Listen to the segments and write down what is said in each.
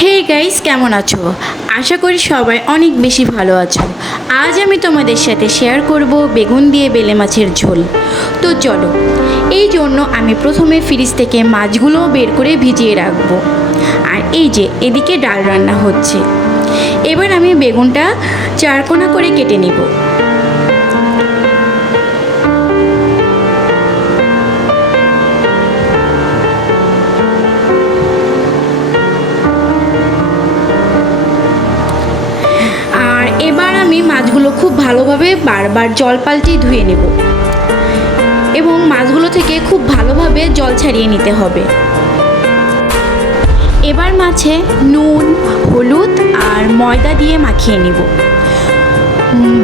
Hey guys, কেমন আছো? আশা করি সবাই অনেক বেশি ভালো আছো। আজ আমি তোমাদের সাথে শেয়ার করব বেগুন দিয়ে বেলে মাছের ঝোল। তো চলো, এই জন্য আমি প্রথমে ফ্রিজ থেকে মাছগুলো বের করে ভিজিয়ে রাখবো। আর এই যে এদিকে ডাল রান্না হচ্ছে। এবার আমি বেগুনটা চারকোনা করে কেটে নেব। এবার আমি মাছগুলো খুব ভালোভাবে বারবার জল পাল্টিয়ে ধুয়ে নেব এবং মাছগুলো থেকে খুব ভালোভাবে জল ছাড়িয়ে নিতে হবে। এবার মাছে নুন, হলুদ আর ময়দা দিয়ে মাখিয়ে নেব।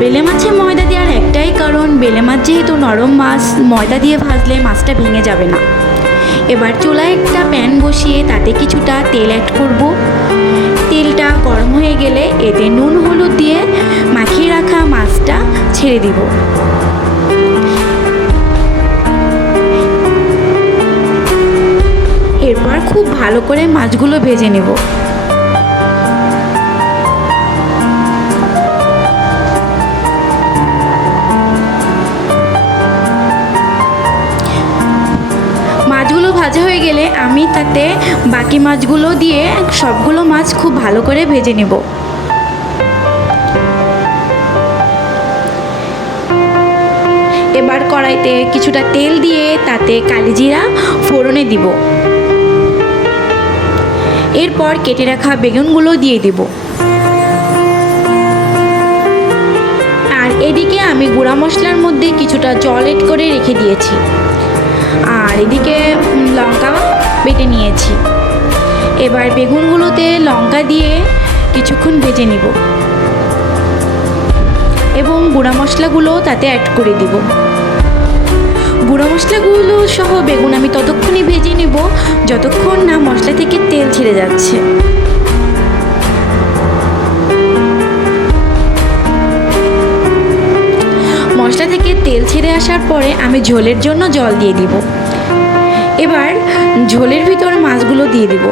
বেলে মাছে ময়দা দেওয়ার একটাই কারণ, বেলে মাছ যেহেতু নরম মাছ, ময়দা দিয়ে ভাজলে মাছটা ভেঙে যাবে না। এবার চুলায় একটা প্যান বসিয়ে তাতে কিছুটা তেল অ্যাড করব। তেলটা গরম হয়ে গেলে এতে নুন হলুদ দিয়ে মাখিয়ে রাখা মাছটা ছেড়ে দিব। এরপর খুব ভালো করে মাছগুলো ভেজে নেব। মাছগুলো ভাজা হয়ে গেলে আমি তাতে বাকি মাছগুলো দিয়ে সবগুলো মাছ খুব ভালো করে ভেজে নেব। এবার কড়াইতে কিছুটা তেল দিয়ে তাতে কালিজিরা ফোড়নে দিব। এরপর কেটে রাখা বেগুনগুলো দিয়ে দিব। আর এদিকে আমি গুঁড়া মশলার মধ্যে কিছুটা জল এড করে রেখে দিয়েছি। আর এদিকে লঙ্কা বেটে নিয়েছি। এবার বেগুনগুলোতে লঙ্কা দিয়ে কিছুক্ষণ ভেজে নিব এবং গুঁড়া মশলাগুলো তাতে অ্যাড করে দিব। গুঁড়া মশলাগুলো সহ বেগুন আমি ততক্ষণই ভেজে নেব যতক্ষণ না মশলা থেকে তেল ছেড়ে যাচ্ছে। মশলা থেকে তেল ছেড়ে আসার পরে আমি ঝোলের জন্য জল দিয়ে দিব। এবার ঝোলের ভিতর মাছগুলো দিয়ে দিব।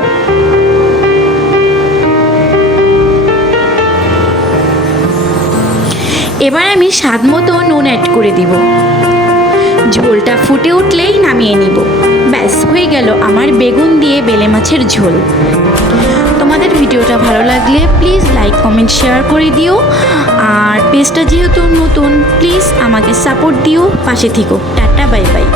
এবার আমি স্বাদ মতো নুন অ্যাড করে দিব। ঝোলটা ফুটে উঠলেই নামিয়ে নিব। ব্যাস, হয়ে গেল আমার বেগুন দিয়ে বেলে মাছের ঝোল। তোমাদের ভিডিওটা ভালো লাগলে প্লিজ লাইক, কমেন্ট, শেয়ার করে দিও। আর পেজটা যেহেতু নতুন, প্লিজ আমাকে সাপোর্ট দিও, পাশে থেকো। Tata, bye bye.